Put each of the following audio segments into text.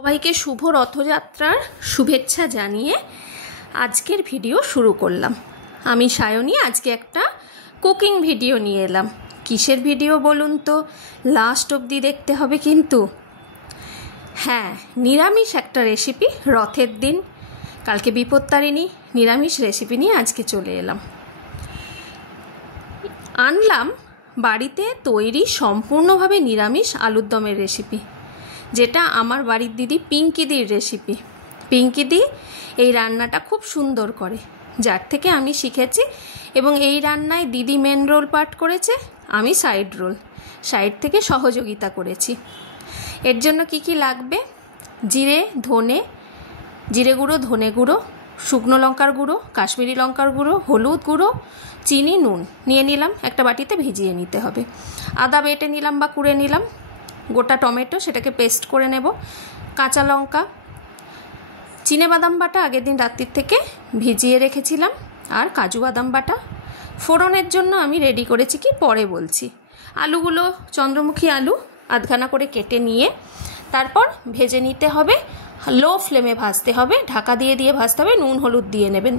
সবাইকে শুভ রথযাত্রার শুভেচ্ছা জানিয়ে আজকের ভিডিও শুরু করলাম। আমি সায়নী। আজকে একটা কুকিং ভিডিও নিয়ে এলাম। কিসের ভিডিও বলুন তো? লাস্ট অবধি দেখতে হবে কিন্তু। হ্যাঁ, নিরামিষ একটা রেসিপি। রথের দিন, কালকে বিপত্তারিণী, নিরামিষ রেসিপি নিয়ে আজকে চলে এলাম। আনলাম বাড়িতে তৈরি সম্পূর্ণভাবে নিরামিষ আলুর দমের রেসিপি, যেটা আমার বাড়ির দিদি পিঙ্কিদির রেসিপি। পিঙ্কিদি এই রান্নাটা খুব সুন্দর করে, যার থেকে আমি শিখেছি, এবং এই রান্নায় দিদি মেন রোল পাঠ করেছে, আমি সাইড থেকে সহযোগিতা করেছি। এর জন্য কি কি লাগবে? জিরে গুঁড়ো, ধনে গুঁড়ো, শুকনো লঙ্কার গুঁড়ো, কাশ্মীরি লঙ্কার গুঁড়ো, হলুদ গুঁড়ো, চিনি, নুন নিয়ে নিলাম। একটা বাটিতে ভিজিয়ে নিতে হবে। আদা বেটে নিলাম বা কুড়ে নিলাম। গোটা টমেটো, সেটাকে পেস্ট করে নেব। কাঁচা লঙ্কা, চিনেবাদাম বাটা আগের দিন রাত্রির থেকে ভিজিয়ে রেখেছিলাম, আর কাজু বাদাম বাটা। ফোড়নের জন্য আমি রেডি করেছি কি পরে বলছি। আলুগুলো চন্দ্রমুখী আলু আধখানা করে কেটে নিয়ে তারপর ভেজে নিতে হবে। লো ফ্লেমে ভাজতে হবে, ঢাকা দিয়ে ভাজতে হবে। নুন হলুদ দিয়ে নেবেন।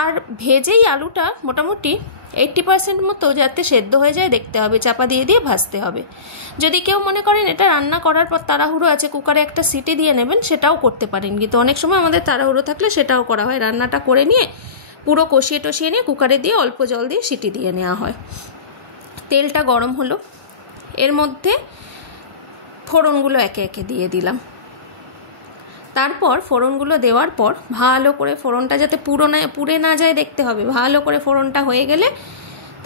আর ভেজেই আলুটা মোটামুটি 80% মতো যাতে সেদ্ধ হয়ে যায় দেখতে হবে, চাপা দিয়ে ভাজতে হবে। যদি কেউ মনে করেন এটা রান্না করার পর তাড়াহুড়ো আছে, কুকারে একটা সিটি দিয়ে নেবেন, সেটাও করতে পারেন। কিন্তু অনেক সময় আমাদের তাড়াহুড়ো থাকলে সেটাও করা হয়। রান্নাটা করে নিয়ে পুরো কষিয়ে নিয়ে কুকারে দিয়ে অল্প জল দিয়ে সিটি দিয়ে নেওয়া হয়। তেলটা গরম হলো, এর মধ্যে ফোড়নগুলো একে একে দিয়ে দিলাম। তারপর ফোড়নগুলো দেওয়ার পর ভালো করে ফোড়নটা যাতে পুড়ে না যায় দেখতে হবে। ভালো করে ফোড়নটা হয়ে গেলে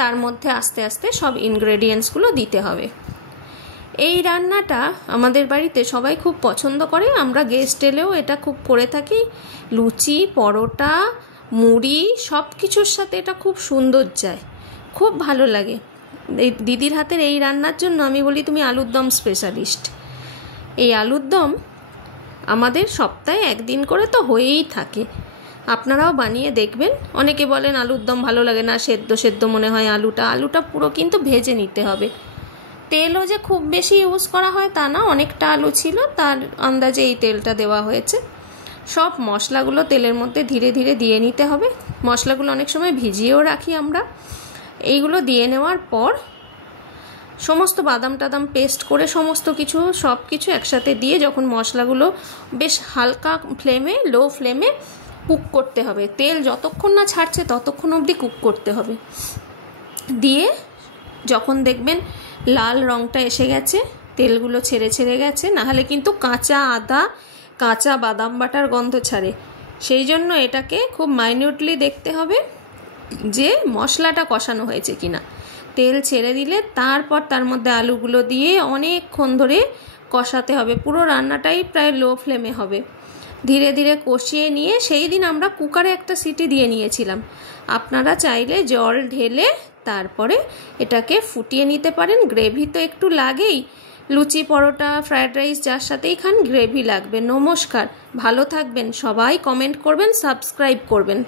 তার মধ্যে আস্তে আস্তে সব ইনগ্রেডিয়েন্টসগুলো দিতে হবে। এই রান্নাটা আমাদের বাড়িতে সবাই খুব পছন্দ করে। আমরা গেস্ট এলেও এটা খুব করে থাকি। লুচি, পরোটা, মুড়ি সব কিছুর সাথে এটা খুব সুন্দর যায়, খুব ভালো লাগে। এই দিদির হাতের এই রান্নার জন্য আমি বলি তুমি আলুর দম স্পেশালিস্ট। এই আলুর দম আমাদের সপ্তাহে একদিন করে তো হয়েই থাকে। আপনারাও বানিয়ে দেখবেন। অনেকে বলেন আলুর দম ভালো লাগে না, সেদ্ধ মনে হয় আলুটা পুরো কিন্তু ভেজে নিতে হবে। তেলও যে খুব বেশি ইউজ করা হয় তা না, অনেকটা আলু ছিল, তার আন্দাজে এই তেলটা দেওয়া হয়েছে। সব মশলাগুলো তেলের মধ্যে ধীরে ধীরে দিয়ে নিতে হবে। মশলাগুলো অনেক সময় ভিজিয়েও রাখি আমরা। এইগুলো দিয়ে নেওয়ার পর সমস্ত বাদাম টাদাম পেস্ট করে সব কিছু একসাথে দিয়ে যখন মশলাগুলো বেশ হালকা ফ্লেমে, লো ফ্লেমে কুক করতে হবে। তেল যতক্ষণ না ছাড়ছে ততক্ষণ অবধি কুক করতে হবে। দিয়ে যখন দেখবেন লাল রঙটা এসে গেছে, তেলগুলো ছেড়ে গেছে, নাহলে কিন্তু কাঁচা আদা, কাঁচা বাদাম বাটার গন্ধ ছাড়ে। সেই জন্য এটাকে খুব মাইনিউটলি দেখতে হবে যে মশলাটা কষানো হয়েছে কিনা। তেল ছেড়ে দিলে তারপর তার মধ্যে আলুগুলো দিয়ে অনেকক্ষণ ধরে কষাতে হবে। পুরো রান্নাটাই প্রায় লো ফ্লেমে হবে। ধীরে ধীরে কষিয়ে নিয়ে সেই দিন আমরা কুকারে একটা সিটি দিয়ে নিয়েছিলাম। আপনারা চাইলে জল ঢেলে তারপরে এটাকে ফুটিয়ে নিতে পারেন। গ্রেভি তো একটু লাগেই, লুচি, পরোটা, ফ্রায়েড রাইস যার সাথেই খান গ্রেভি লাগবে। নমস্কার, ভালো থাকবেন সবাই। কমেন্ট করবেন, সাবস্ক্রাইব করবেন।